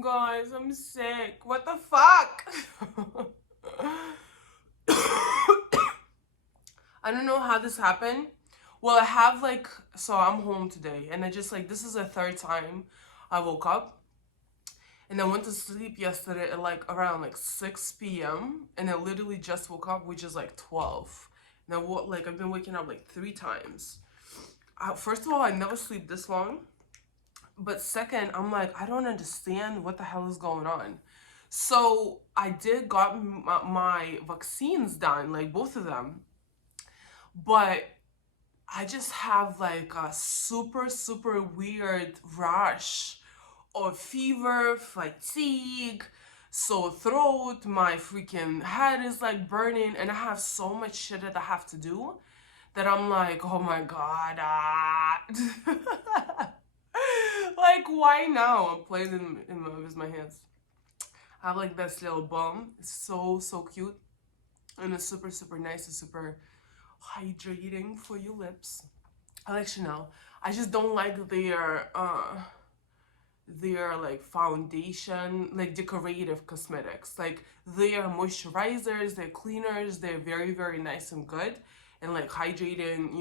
Guys, I'm sick. What the fuck? I don't know how this happened. Well, I have so I'm home today and I just this is the third time I woke up and I went to sleep yesterday at around 6 p.m. and I literally just woke up, which is 12. And I've been waking up three times. First of all, I never sleep this long. But second, I'm I don't understand what the hell is going on. So I did got my vaccines done, both of them, but I just have a super, super weird rash or fever, fatigue, sore throat, my freaking head is burning, and I have so much shit that I have to do that I'm oh my god, why now? I'm playing with my hands. I have this little balm. It's so, so cute. And it's super, super nice and super hydrating for your lips. I like Chanel. I just don't like their foundation, decorative cosmetics. Their moisturizers, their cleaners, they're very, very nice and good. And hydrating,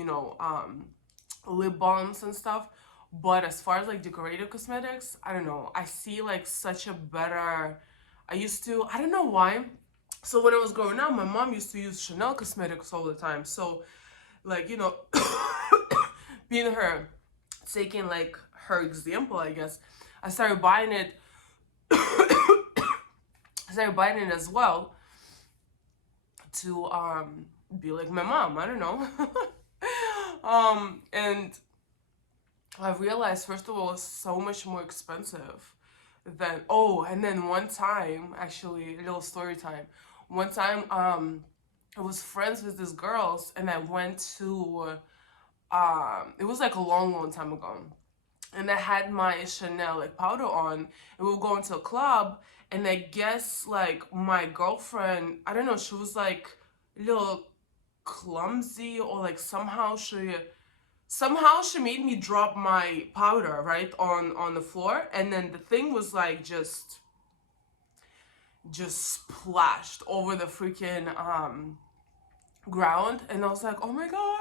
lip balms and stuff. But as far as decorative cosmetics, I don't know. I see such a better. I don't know why. So when I was growing up, my mom used to use Chanel cosmetics all the time. So being her, taking her example, I guess, I started buying it. I started buying it as well to be like my mom. I don't know. And I realized, first of all, it's so much more expensive than, and then one time, actually, a little story time. One time, I was friends with these girls, and I went to, it was a long, long time ago. And I had my Chanel powder on, and we were going to a club, and I guess my girlfriend, I don't know, she was a little clumsy, or somehow she made me drop my powder right on the floor, and then the thing was just splashed over the freaking ground, and I was oh my god.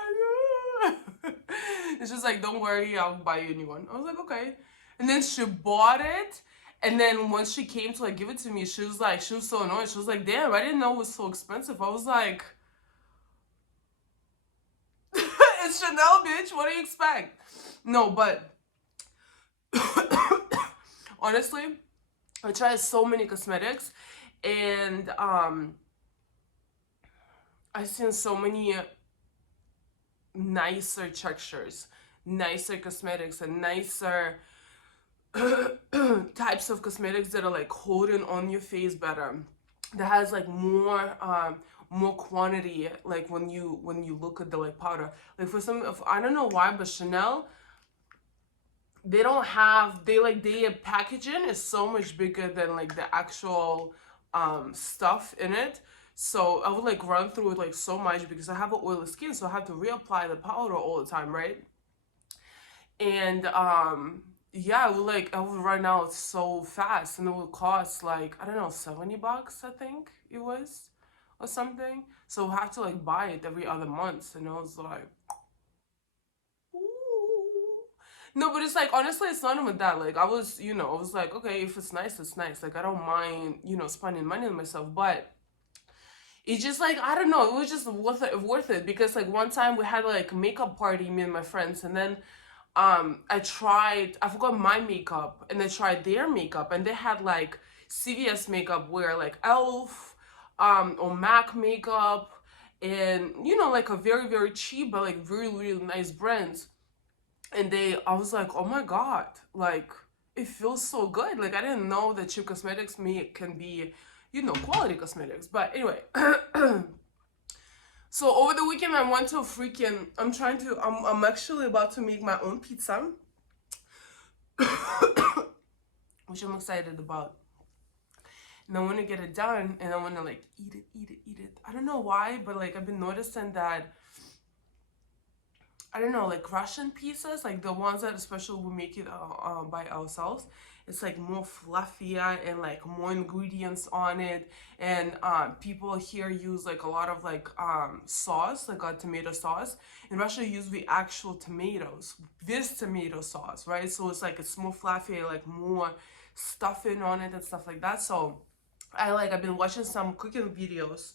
It's just don't worry, I'll buy you a new one. I was okay. And then she bought it, and then when she came to give it to me, she was so annoyed. She was damn, I didn't know it was so expensive. I was it's Chanel, bitch. What do you expect? No, but honestly, I tried so many cosmetics, and I've seen so many nicer textures, nicer cosmetics, and nicer types of cosmetics that are holding on your face better. That has more quantity, when you look at the powder. For some, I don't know why, but Chanel, they don't have, their packaging is so much bigger than the actual stuff in it. So I would run through it so much, because I have an oily skin, so I have to reapply the powder all the time, right? And yeah, I would run out so fast, and it would cost I don't know, $70, I think it was, or something. So I have to buy it every other month, and I was ooh. No, but it's honestly, it's not even that. I was, I was okay, if it's nice, it's nice. I don't mind, spending money on myself, but it's just I don't know, it was just worth it, because one time we had a makeup party, me and my friends, and then I forgot my makeup, and I tried their makeup, and they had CVS makeup, where Elf, or MAC makeup, and a very, very cheap but really, really nice brands. And I was oh my god, it feels so good. I didn't know that cheap cosmetics can be, quality cosmetics. But anyway, so over the weekend I went to a freaking, I'm actually about to make my own pizza, which I'm excited about. And I want to get it done, and I want to eat it. I don't know why, but I've been noticing that, I don't know, Russian pizzas, the ones that especially we make it by ourselves, it's like more fluffier and like more ingredients on it. And people here use like a lot of like sauce, like a tomato sauce. In Russia, use the actual tomatoes, this tomato sauce, right? So it's like it's more fluffy, like more stuffing on it and stuff like that. So I've been watching some cooking videos,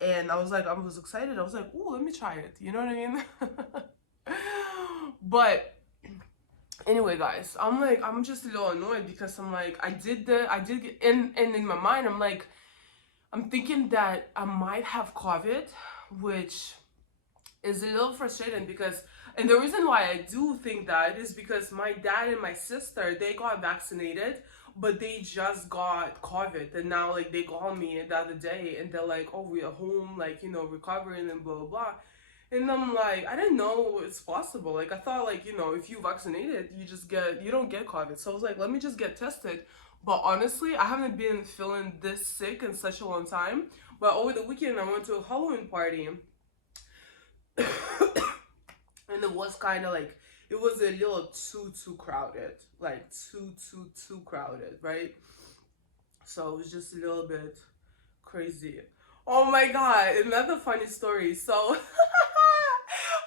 and I was excited. I was like, "Ooh, let me try it." You know what I mean? But anyway, guys, I'm just a little annoyed because I'm like, I did get, and in my mind, I'm like, I'm thinking that I might have COVID, which is a little frustrating because, and the reason why I do think that is because my dad and my sister, they got vaccinated, but they just got COVID. And now, like, they called me the other day and they're like, oh, we're home, like, you know, recovering and blah, blah, blah. And I'm like, I didn't know it's possible. Like, I thought, like, you know, if you vaccinated, you don't get COVID. So I was like, let me just get tested. But honestly, I haven't been feeling this sick in such a long time. But over the weekend, I went to a Halloween party. And it was kind of like, it was a little too crowded. Like, too crowded, right? So it was just a little bit crazy. Oh my God, another funny story. So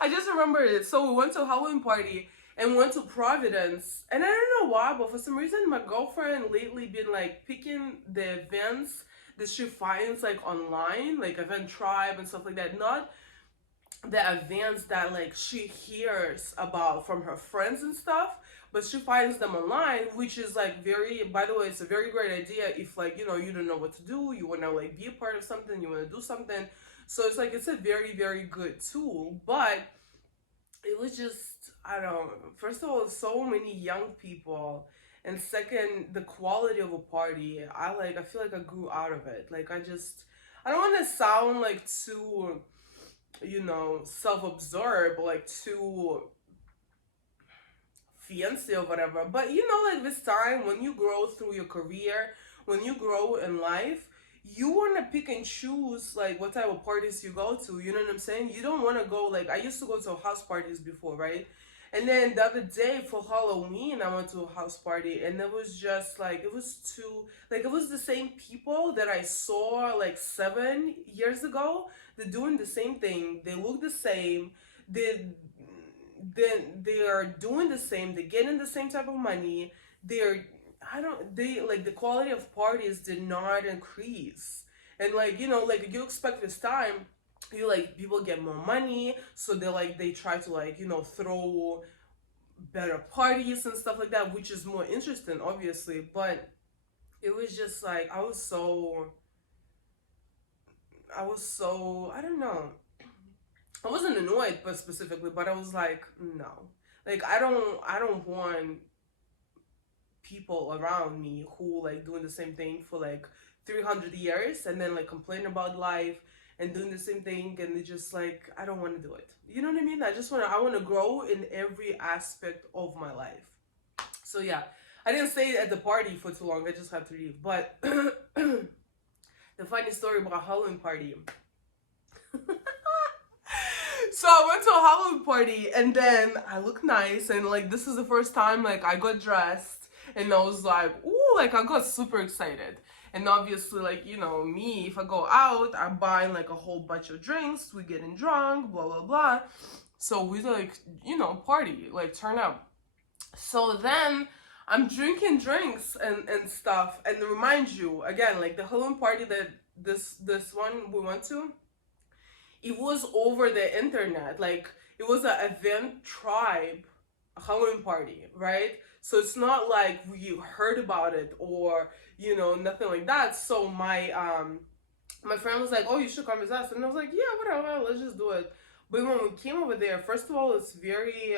I just remembered it. So we went to a Halloween party and went to Providence. And I don't know why, but for some reason my girlfriend lately been like picking the events that she finds like online, like Event Tribe and stuff like that. Not the events that like she hears about from her friends and stuff, but she finds them online, which is like very, by the way, it's a very great idea if like, you know, you don't know what to do, you want to like be a part of something, you want to do something. So it's like, it's a very, very good tool. But it was just, I don't know, first of all, so many young people, and second, the quality of a party, I feel like I grew out of it. Like, I don't want to sound like too, you know, self-absorbed, like too fancy or whatever. But you know, like this time when you grow through your career, when you grow in life, you want to pick and choose like what type of parties you go to. You know what I'm saying? You don't want to go, like, I used to go to house parties before, right? And then the other day for Halloween, I went to a house party, and it was just like, it was too, like, it was the same people that I saw like 7 years ago. They're doing the same thing. They look the same. They, they are doing the same. They're getting the same type of money. They're, I don't, they, like, the quality of parties did not increase. And like, you know, like you expect this time, you like people get more money, so they like they try to like, you know, throw better parties and stuff like that, which is more interesting obviously. But it was just like I was so I don't know, I wasn't annoyed but specifically, but I was like, no, like I don't want people around me who like doing the same thing for like 300 years and then like complain about life and doing the same thing, and they just like, I don't want to do it. You know what I mean? I want to grow in every aspect of my life. So yeah, I didn't say it at the party for too long. I just had to leave. But the funny story about Halloween party. So I went to a Halloween party and then I look nice, and like this is the first time like I got dressed, and I was like, ooh, like I got super excited. And obviously, like, you know, me, if I go out, I'm buying like a whole bunch of drinks, we getting drunk, blah blah blah. So we like, you know, party, like turn up. So then I'm drinking drinks and stuff. And remind you, again, like the Halloween party that this one we went to, it was over the internet. Like it was an Event Tribe Halloween party, right? So it's not like we heard about it or, you know, nothing like that. So my friend was like, oh, you should come with us. And I was like, yeah, whatever, let's just do it. But when we came over there, first of all, it's very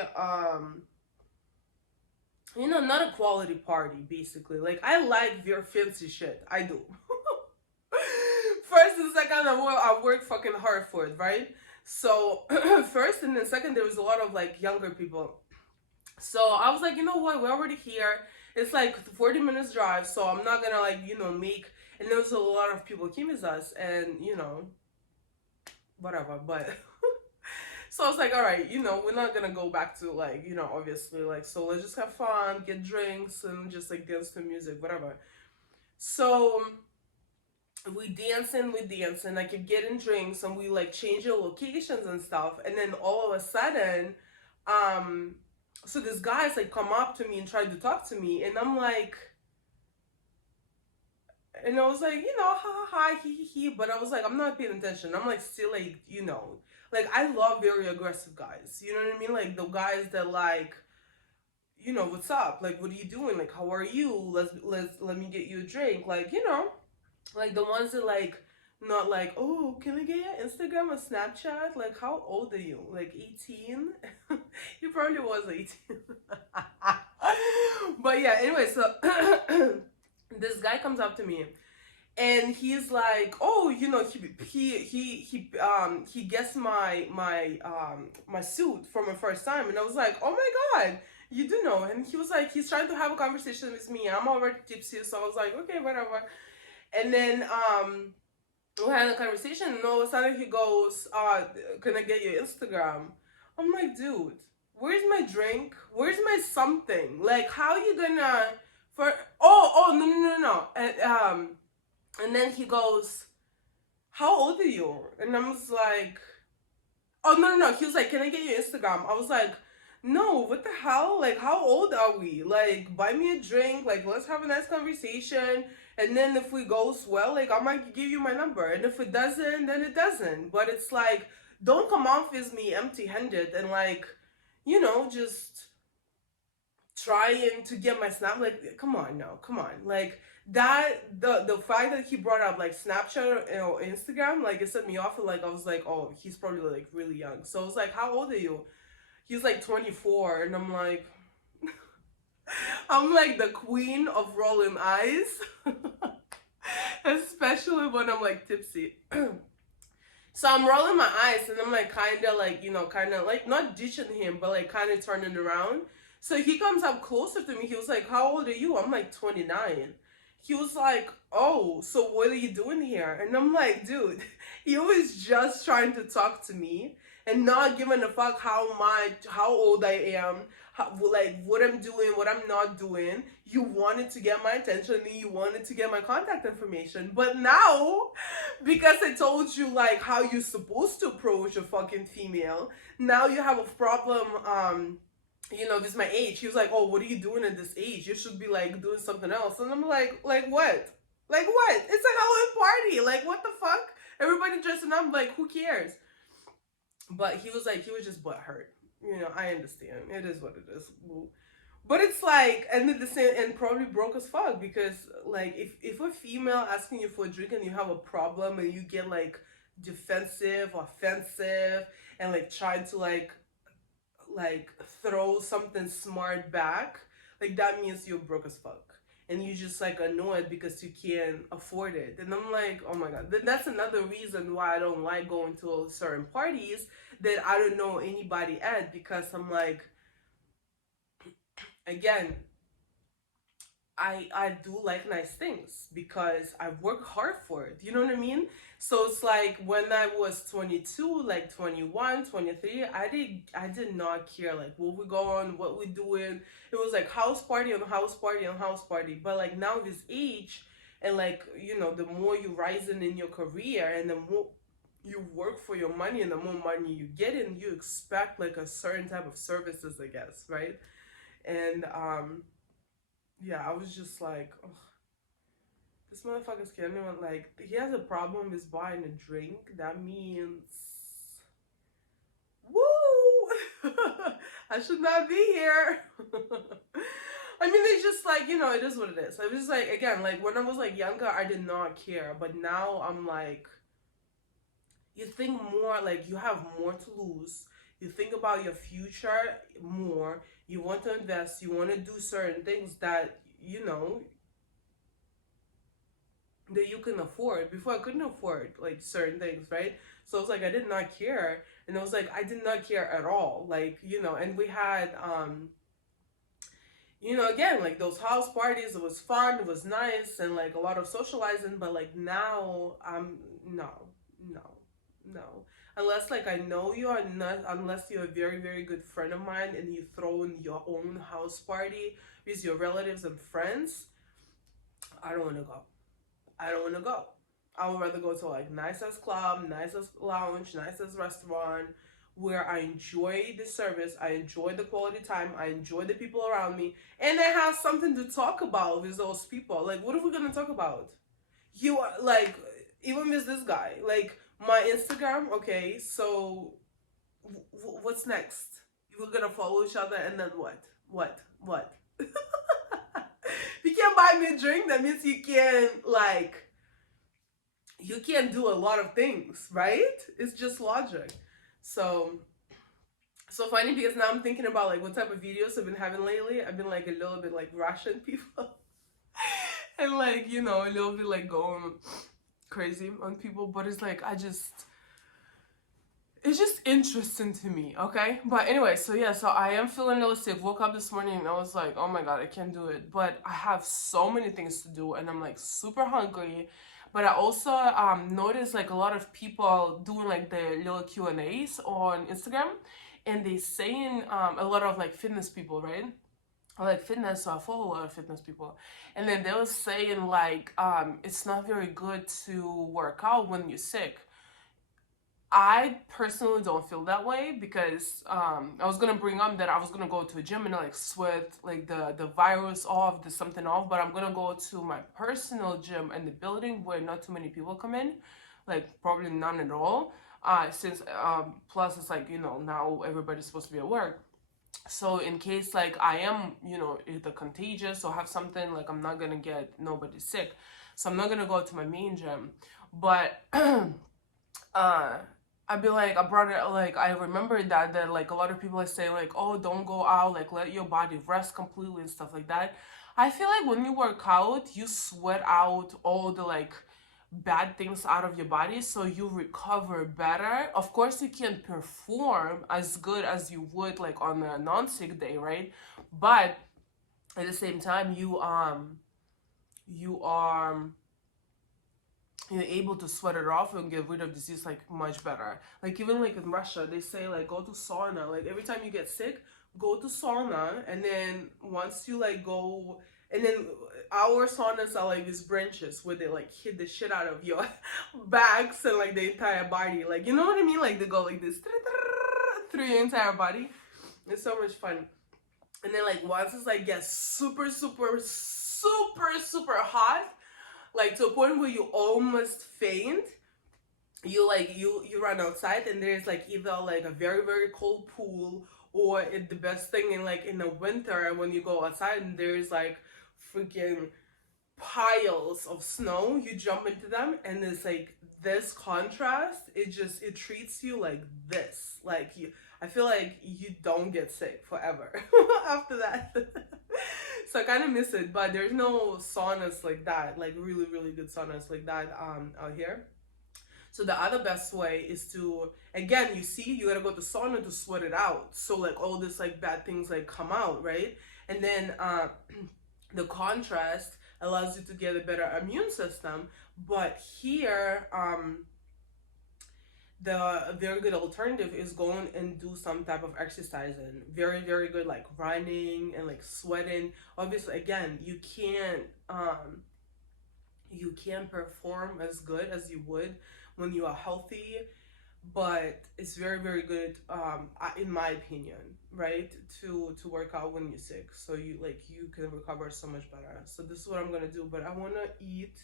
you know, not a quality party basically. Like I like very fancy shit. I do. First and second, I worked fucking hard for it, right? So first and then second, there was a lot of like younger people. So I was like, you know what? We're already here. It's like 40 minutes drive, so I'm not gonna like, you know, make. And there was a lot of people came with us, and you know, whatever. But So I was like, all right, we're not gonna go back to like, obviously, like, so let's just have fun, get drinks, and just like dance to music, whatever. So we dancing, I kept getting drinks, and we like change your locations and stuff. And then all of a sudden, um, so this guy's like come up to me and tried to talk to me, and I'm like, and I was like, ha ha ha, he, but I was like, I'm not paying attention. I'm like still like, like I love very aggressive guys. You know what I mean? Like the guys that like, what's up? Like, what are you doing? Like, how are you? Let me get you a drink. Like, like the ones that like not like, oh, can I get your Instagram or Snapchat? Like, how old are you? Like 18? You probably was 18. But yeah, anyway, so this guy comes up to me, and he's like, oh, he guessed my suit from the first time. And I was like, oh my god, you do know. And he was like, he's trying to have a conversation with me, and I'm already tipsy, so I was like, okay, whatever. And then we had a conversation, and all of a sudden he goes, can I get your Instagram? I'm like, dude, where's my drink? Where's my something? Like, how you gonna for oh no no no no. And then he goes, how old are you? And I was like, oh no no no. He was like, can I get your Instagram? I was like, no, what the hell? Like, how old are we? Like, buy me a drink, like let's have a nice conversation. And then if we goes well, like I might give you my number. And if it doesn't, then it doesn't. But it's like, don't come off as me empty handed and like, just trying to get my snap. Like, come on, no, come on. Like that, the fact that he brought up like Snapchat or Instagram, like it set me off. And like I was like, oh, he's probably like really young. So I was like, how old are you? He's like 24, and I'm like, I'm like the queen of rolling eyes, especially when I'm like tipsy. So I'm rolling my eyes, and I'm like kind of like, kind of like not ditching him, but like kind of turning around. So he comes up closer to me. He was like, how old are you? I'm like 29. He was like, oh, so what are you doing here? And I'm like, dude, he was just trying to talk to me and not giving a fuck how old I am, like what I'm doing, what I'm not doing. You wanted to get my attention, and you wanted to get my contact information. But now, because I told you like how you're supposed to approach a fucking female, now you have a problem. This my age. He was like, oh, what are you doing at this age? You should be like doing something else. And I'm like what? Like what? It's a Halloween party. Like what the fuck? Everybody dressing up. Like who cares? But he was just butthurt. I understand. It is what it is. But it's like, and the same, and probably broke as fuck, because like if a female asking you for a drink and you have a problem and you get like defensive, offensive, and like try to like throw something smart back, like that means you're broke as fuck. And you just like annoyed because you can't afford it. And I'm like, oh my god. That's another reason why I don't like going to certain parties that I don't know anybody at, because I'm like, again, I do like nice things because I work hard for it. You know what I mean? So it's like when I was 22, like 21, 23, I did not care like what we going, what we doing. It was like house party on house party on house party. But like now this age, and like, the more you rising in your career, and the more you work for your money, and the more money you get in, you expect like a certain type of services, I guess, right? And yeah, I was just like, ugh, this motherfucker's can't even, like, he has a problem with buying a drink. That means, woo! I should not be here. I mean, it's just like, it is what it is. I was like, again, like when I was like younger, I did not care. But now I'm like, you think more, like you have more to lose. You think about your future more. You want to invest. You want to do certain things that, that you can afford. Before I couldn't afford like certain things, right? So it's like I did not care. And it was like I did not care at all. Like, and we had again, like those house parties, it was fun, it was nice, and like a lot of socializing. But like now, no, no, no. unless like I know you are not, unless you're a very, very good friend of mine and you throw in your own house party with your relatives and friends, I don't want to go. I don't want to go. I would rather go to like nicest club, nicest lounge, nicest restaurant where I enjoy the service, I enjoy the quality time, I enjoy the people around me, and I have something to talk about with those people. Like, what are we gonna talk about? You are like, even with this guy, like my Instagram. Okay, so what's next? We're gonna follow each other, and then what? What? If you can't buy me a drink, that means you can't like you can't do a lot of things, right? It's just logic. So funny because now I'm thinking about like what type of videos I've been having lately. I've been like a little bit like Russian people and like, you know, a little bit like going crazy on people, but it's like it's just interesting to me, okay? But anyway, so yeah, so I am feeling a little sick. Woke up this morning and I was like, oh my god, I can't do it. But I have so many things to do and I'm like super hungry. But I also noticed like a lot of people doing like the little Q&As on Instagram, and they saying a lot of like fitness people, right? I like fitness, so I follow a lot of fitness people, and then they were saying like it's not very good to work out when you're sick. I personally don't feel that way because I was gonna bring up that I was gonna go to a gym and like sweat like the virus off, the something off, but I'm gonna go to my personal gym in the building where not too many people come in, like probably none at all. Since plus it's like, you know, now everybody's supposed to be at work. So in case like I am, you know, either contagious or have something, like I'm not gonna get nobody sick. So I'm not gonna go to my main gym. But I'd be like, I brought it, like, I remember that like a lot of people are saying like, oh, don't go out, like let your body rest completely and stuff like that. I feel like when you work out, you sweat out all the like bad things out of your body, so you recover better. Of course, you can't perform as good as you would like on a non-sick day, right? But at the same time, you are you're able to sweat it off and get rid of disease like much better. Like even like in Russia, they say like go to sauna. Like every time you get sick, go to sauna, and then once you like go, and then our saunas are like these branches where they like hit the shit out of your backs and like the entire body. Like, you know what I mean? Like they go like this through your entire body. It's so much fun. And then like once it's like gets super hot, like to a point where you almost faint, you like you run outside and there's like either like a very, very cold pool, or the best thing in like in the winter when you go outside and there's like freaking piles of snow, you jump into them and it's like this contrast, it treats you like this, like I feel like you don't get sick forever after that. So I kind of miss it, but there's no saunas like that, like really, really good saunas like that out here. So the other best way is to, again, you see, you gotta go to sauna to sweat it out. So like all this like bad things like come out, right? And then the contrast allows you to get a better immune system. But here, the very good alternative is going and do some type of exercising. Very, very good, like running and like sweating. Obviously, again, you can't perform as good as you would when you are healthy, but it's very, very good, in my opinion, right, to work out when you're sick, so you can recover so much better. So this is what I'm gonna do, but I want to eat.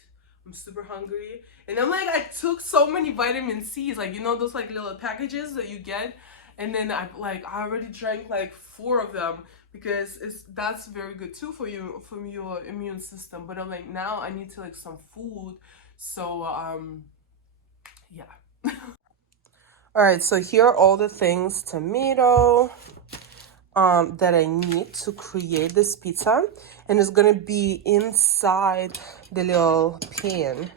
I'm super hungry, and I'm like, I took so many vitamin C's, like, you know, those like little packages that you get, and then I already drank like 4 of them because that's very good too for you, from your immune system. But I'm like, now I need to like some food, so yeah. All right, so here are all the things: tomato, that I need to create this pizza, and it's gonna be inside the little pan.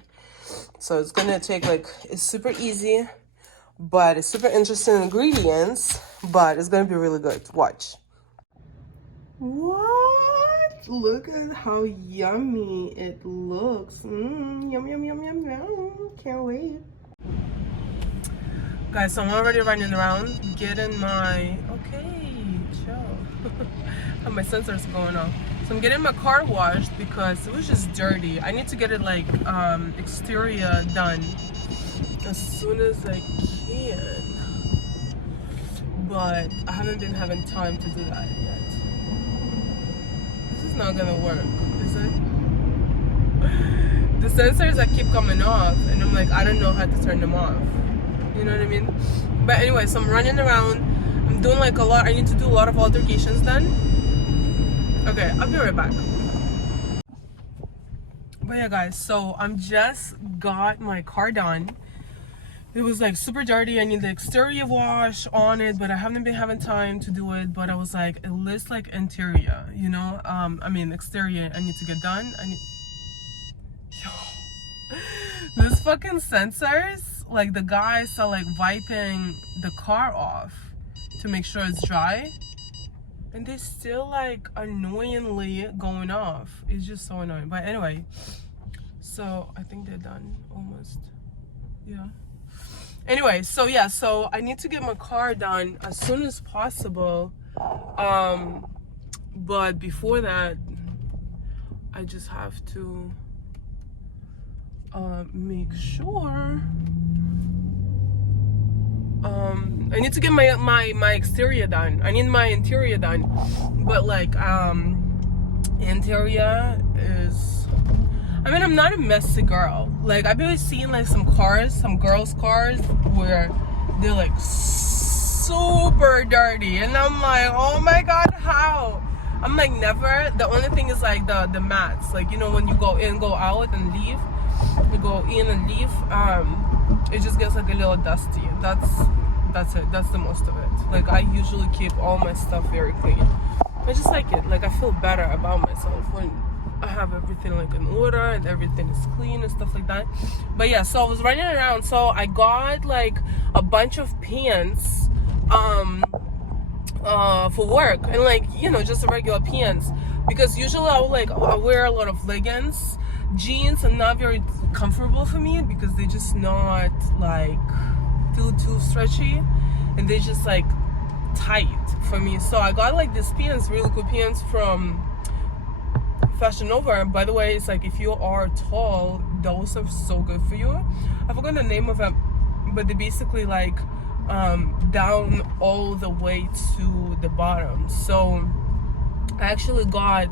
So it's gonna take like, it's super easy, but it's super interesting ingredients, but it's gonna be really good. Watch. What? Look at how yummy it looks. Yum, yum, yum, yum, yum. Can't wait. Guys, so I'm already running around, getting my, okay, chill. Have my sensors going off. So I'm getting my car washed because it was just dirty. I need to get it like exterior done as soon as I can. But I haven't been having time to do that yet. This is not gonna work, is it? The sensors that keep coming off, and I'm like, I don't know how to turn them off. You know what I mean? But anyway, so I'm running around. I'm doing like a lot. I need to do a lot of altercations then. Okay, I'll be right back. But yeah, guys, so I'm just got my car done. It was like super dirty. I need the exterior wash on it, but I haven't been having time to do it. But I was like, at least like interior, you know? I mean exterior I need to get done. Yo, these fucking sensors, like the guys are like wiping the car off to make sure it's dry, and they're still like annoyingly going off. It's just so annoying. But anyway, so I think they're done almost. Yeah. Anyway, so yeah, so I need to get my car done as soon as possible. But before that, I just have to make sure. I need to get my exterior done. I need my interior done, but like interior is, I mean, I'm not a messy girl. Like I've been seeing like some girls' cars where they're like super dirty, and I'm like, oh my god, how? I'm like, never. The only thing is like the mats, like, you know, when you go in, go out and leave, you go in and leave, it just gets like a little dusty. That's it. That's the most of it. Like I usually keep all my stuff very clean. I just like it. Like I feel better about myself when I have everything like in order and everything is clean and stuff like that. But yeah, so I was running around. So I got like a bunch of pants for work, and like, you know, just regular pants, because usually I wear a lot of leggings. Jeans are not very comfortable for me because they just not like feel too stretchy, and they just like tight for me. So I got like these pants, really good pants from Fashion Nova. And by the way, it's like if you are tall, those are so good for you. I forgot the name of them, but they basically like down all the way to the bottom. So I actually got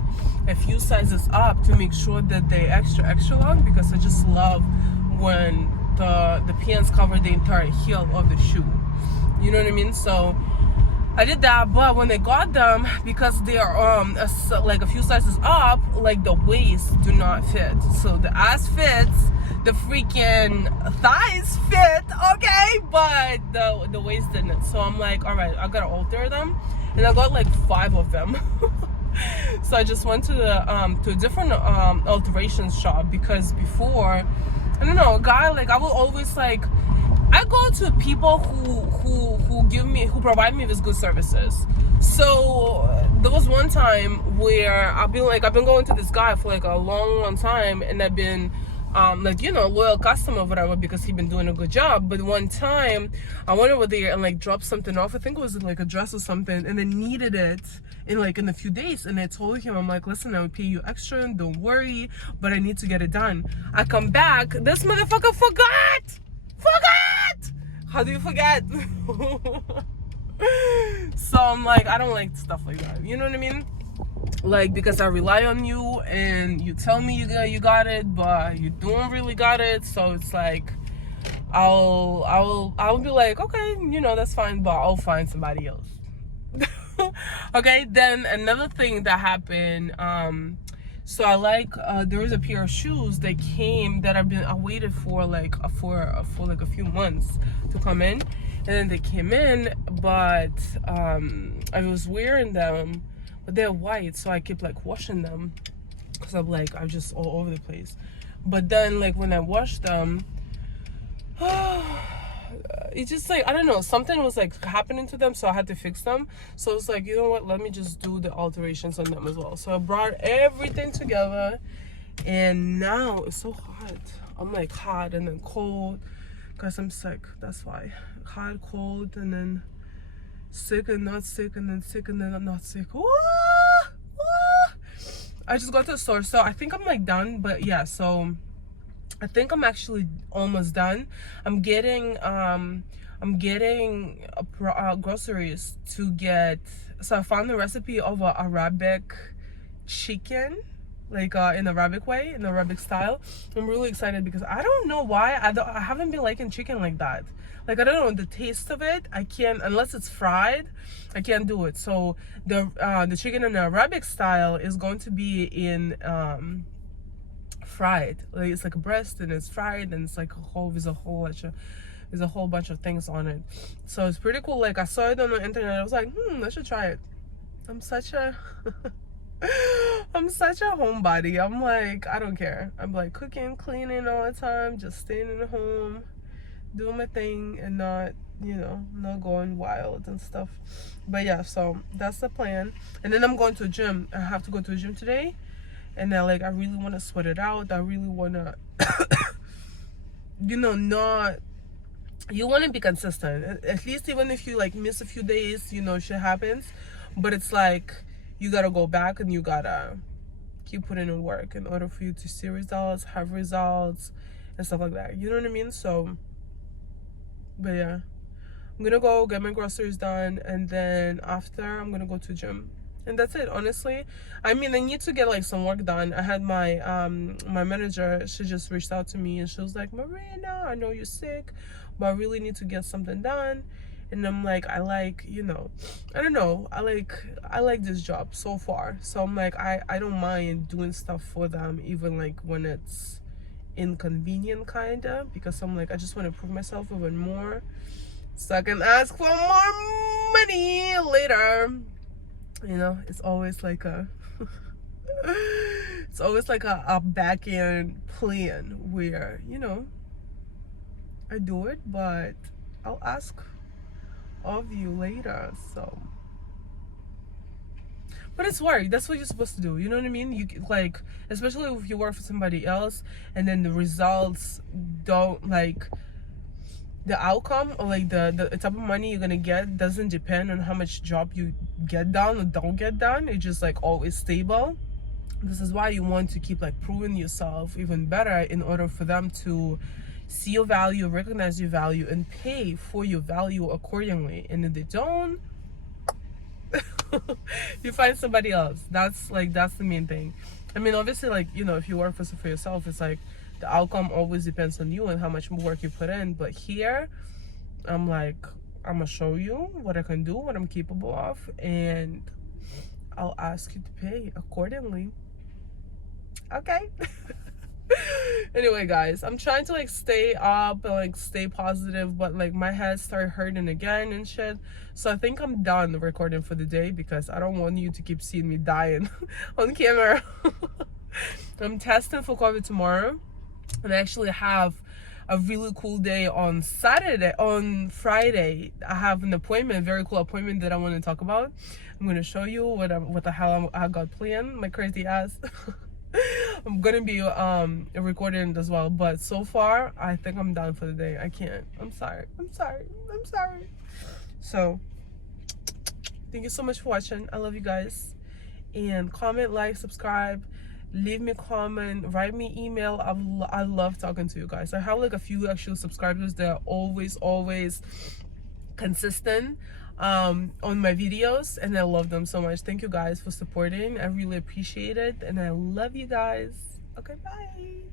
a few sizes up to make sure that they're extra long, because I just love when the pants cover the entire heel of the shoe. You know what I mean? So I did that, but when I got them, because they are like a few sizes up, like the waist do not fit. So the ass fits, the freaking thighs fit, okay, but the waist didn't. So I'm like, all right, I gotta alter them, and I got like 5 of them. So I just went to a different alterations shop, because before, I don't know, a guy, like I will always like, I go to people who provide me with good services. So there was one time where I've been going to this guy for like a long time, and I've been like, you know, loyal customer or whatever, because he's been doing a good job. But one time I went over there and like dropped something off. I think it was like a dress or something, and then needed it in a few days. And I told him, I'm like, listen, I will pay you extra, don't worry, but I need to get it done. I come back, this motherfucker forgot. How do you forget? So I'm like, I don't like stuff like that, you know what I mean? Like, because I rely on you and you tell me you got it, but you don't really got it. So it's like, I'll be like, okay, you know, that's fine, but I'll find somebody else. Okay, then another thing that happened, so I like, there was a pair of shoes that came that I waited for like a few months to come in, and then they came in, but I was wearing them, but they're white, so I keep like washing them, because I'm just all over the place. But then like when I washed them, it's just like, I don't know, something was like happening to them, so I had to fix them. So it's like, you know what, let me just do the alterations on them as well. So I brought everything together, and now it's so hot. I'm like hot and then cold, because I'm sick. That's why. Hot, cold, and then sick and not sick, and then sick and then not sick. Woo! Woo! I just got to the store, so I think I'm like done. But yeah, so I think I'm actually almost done. I'm getting groceries to get. So I found the recipe of a Arabic chicken, like in Arabic way, in Arabic style. I'm really excited because I don't know why I haven't been liking chicken like that. Like, I don't know, the taste of it, I can't, unless it's fried, I can't do it. So the chicken in the Arabic style is going to be in fried. Like, it's like a breast and it's fried, and it's like there's a whole bunch of things on it. So it's pretty cool. Like, I saw it on the internet, I was like, I should try it. I'm such a I'm such a homebody. I'm like, I don't care. I'm like cooking, cleaning all the time, just staying in the home, doing my thing, and not, not going wild and stuff. But yeah, so that's the plan. And then I'm going to a gym. I have to go to a gym today, and then like I really want to sweat it out. I really want to not, you want to be consistent, at least even if you like miss a few days, shit happens. But it's like you gotta go back and you gotta keep putting in work in order for you to see results, have results, and stuff like that. You know what I mean? So, but yeah, I'm gonna go get my groceries done, and then after I'm gonna go to the gym, and that's it. Honestly, I mean, I need to get like some work done. I had my my manager, she just reached out to me and she was like, Marina, I know you're sick, but I really need to get something done. And I'm like, I like, I don't know, I like this job so far. So I'm like, I don't mind doing stuff for them, even like when it's inconvenient kinda, because I'm like, I just want to prove myself even more so I can ask for more money later. It's always like a it's always like a back end plan where, I do it, but I'll ask of you later. So, but it's work. That's what you're supposed to do. You know what I mean? You like, especially if you work for somebody else, and then the results don't, like, the outcome or like the type of money you're gonna get doesn't depend on how much job you get done or don't get done. It's just like always stable. This is why you want to keep like proving yourself even better, in order for them to see your value, recognize your value, and pay for your value accordingly. And if they don't, you find somebody else. That's the main thing. I mean, obviously, like, if you work for yourself, it's like the outcome always depends on you and how much work you put in. But here, I'm like, I'm gonna show you what I can do, what I'm capable of, and I'll ask you to pay accordingly. Okay. Anyway, guys, I'm trying to like stay up and like stay positive, but like my head started hurting again and shit. So I think I'm done recording for the day, because I don't want you to keep seeing me dying on camera. I'm testing for COVID tomorrow, and I actually have a really cool day on Friday. I have an appointment, a very cool appointment that I want to talk about. I'm going to show you what the hell I got planned, my crazy ass. I'm gonna be recording as well, but so far I think I'm done for the day. I can't. I'm sorry. So thank you so much for watching. I love you guys, and comment, like, subscribe, leave me a comment, write me email. I love talking to you guys. I have like a few actual subscribers that are always consistent on my videos, and I love them so much. Thank you guys for supporting. I really appreciate it, and I love you guys. Okay, bye.